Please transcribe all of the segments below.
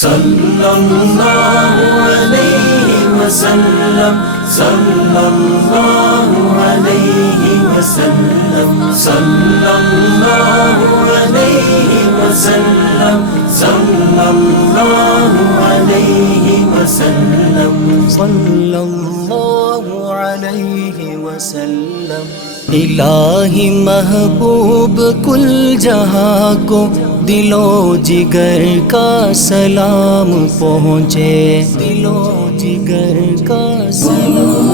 صلی اللہ علیہ وسلم، صلی اللہ علیہ وسلم، صلی اللہ علیہ وسلم، صلی اللہ علیہ وسلم، صلی اللہ علیہ وسلم۔ الہی محبوب کل جہاں کو دل و جگر کا سلام پہنچے، دل و جگر کا سلام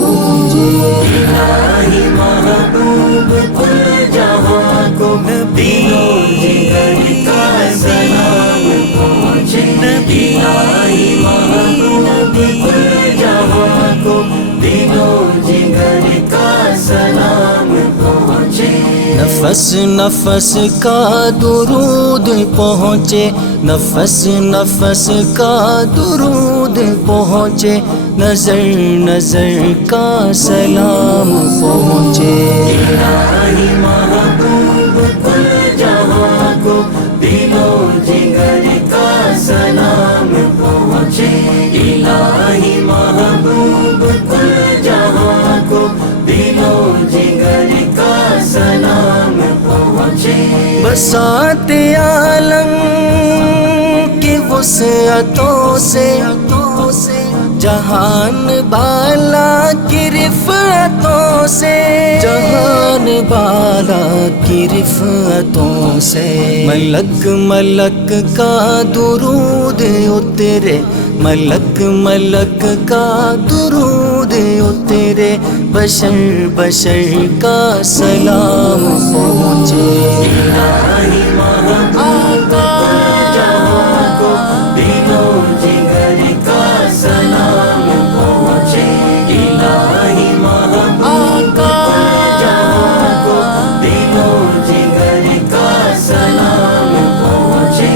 پہنچے۔ الہی محبوب کل جہاں کو دل و جگر کا سلام پہنچے، الہی محبوب کل جہاں کو دل و جگر کا سلام پہنچے۔ نفس نفس کا درود پہنچے، نفس نفس کا درود پہنچے، نظر نظر کا سلام پہنچے۔ الہی محبوب کل جہاں کو دل و جگر کا سلام پہنچے، الہی محبوب کل جہاں کو دل و جگر کا سلام پہنچے۔ بساط عالم کی وسعتوں سے جہان بالا کی رفعتوں سے، جہان بالا کی رفعتوں سے، ملک ملک کا درود اترے، ملک ملک کا درود اترے، بشر بشر کا سلام پہنچے۔ الہی محبوب کل جہاں کو دل و جگر کا سلام پہنچے، الہی محبوب کل جہاں کو دل و جگر کا سلام پہنچے۔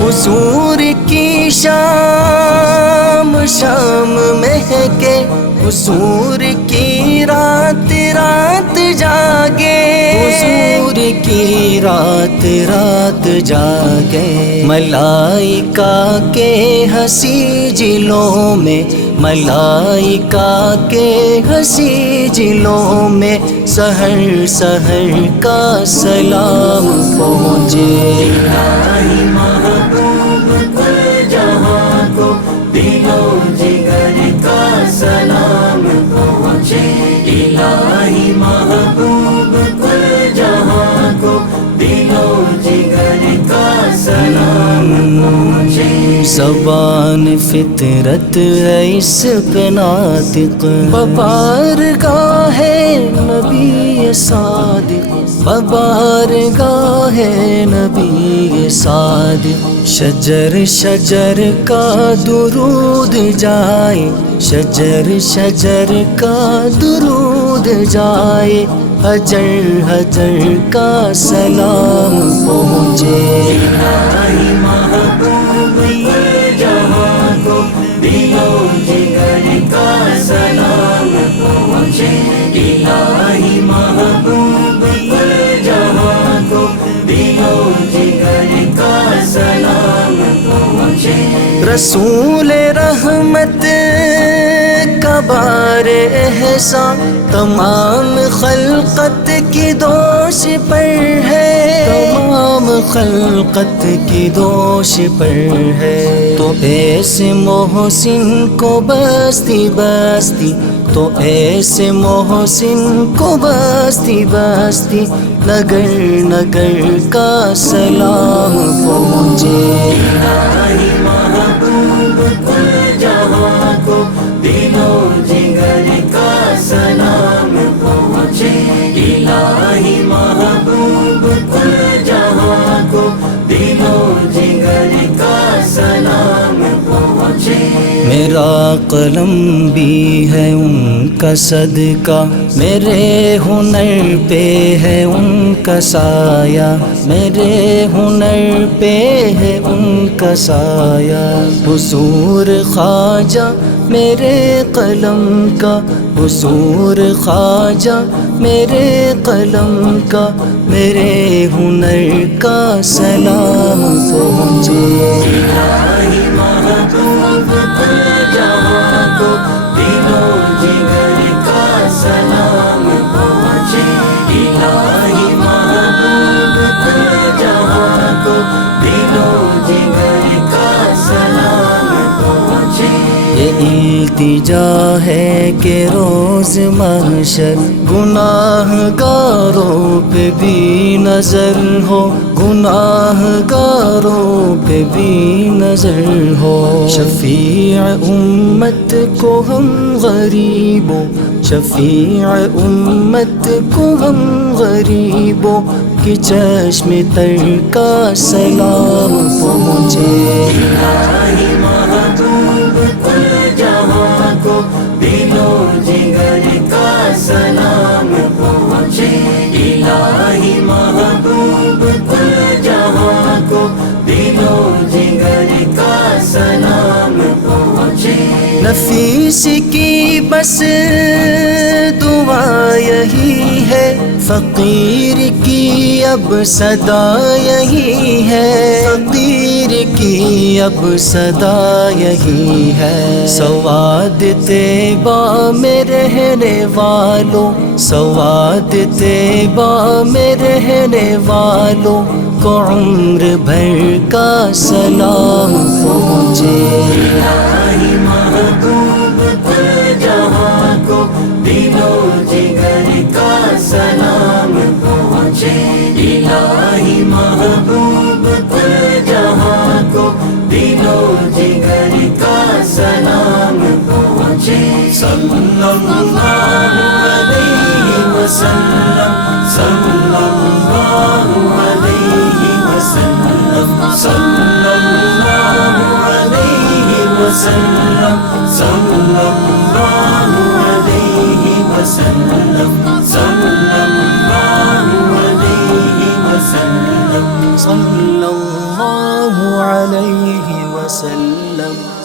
حضور کی شام شام مہکے، حضور کی رات رات جاگے، حضور کی رات رات جاگے، ملائکہ کے ہنسی جلوں میں، ملائکہ کے ہنسی جلوں میں، سحر سحر کا سلام پہنچے۔ الہی محبوب کل جہاں کو دل و جگر کا سلام پہنچے، الہی محبوب کل جہاں کو دل و جگر کا سلام پہنچے۔ زبان فطرت ہے اس پہ ناطق، ببارگاہ نبی صادق، ببارگاہ نبی صادق، شجر شجر کا درود جائے، شجر شجر کا درود جائے، حجر حجر کا سلام پہنچے۔ الہی محبوب کل جہاں کو دل و جگر کا سلام پہنچے، الہی محبوب کل جہاں کو دل و جگر کا سلام پہنچے۔ رسول رحمت کا بار احسان تمام خلقت کی دوش پر ہے، تمام خلقت کی دوش پر ہے، تو ایسے محسن کو بستی بستی، تو ایسے محسن کو بستی بستی، نگر نگر کا سلام پہنچے۔ الہی محبوب کل جہاں کو دل و جگر کا سلام پہنچے، الہی محبوب کل جہاں کو دل و جگر کا سلام پہنچے۔ میرا قلم بھی ہے ان کا صدقہ، میرے ہنر پہ ہے ان کا سایہ، میرے ہنر پہ ہے ان کا سایہ، حضور خواجہ میرے قلم کا، حضور خواجہ میرے قلم کا، میرے ہنر کا سلام پہنچے۔ التجا ہے کہ روز محشر گناہ گاروں پہ بھی نظر ہو، گناہ گاروں پہ بھی نظر ہو۔ شفیع امت کو ہم غریبوں، شفیع امت کو ہم غریبوں کہ چشم تر کا سلام پہنچے۔ الہی محبوب کل جہاں کو دل و جگر کا سلام پہنچے۔ الہی محبوب کل جہاں کو دل و جگر کا سلام پہنچے۔ نفیس کی بس دعا یہی ہے، فقیر کی اب صدا یہی ہے، فقیر کی اب صدا یہی ہے۔ سواد طیبہ میں رہنے والوں، سواد طیبہ میں رہنے والوں کو عمر بھر کا سلام پہنچے۔ الہی محبوب کل جہاں کو دل و جگر کا سلام پہنچے۔ الہی محبوب کل جہاں کو دل و جگر کا سلام پہنچے۔ صلی اللہ علیہ وسلم، صلی اللہ علیہ وسلم، صلی اللہ علیہ وسلم، صلی اللہ علیہ وسلم، صلی اللہ علیہ وسلم، صلی اللہ علیہ وسلم۔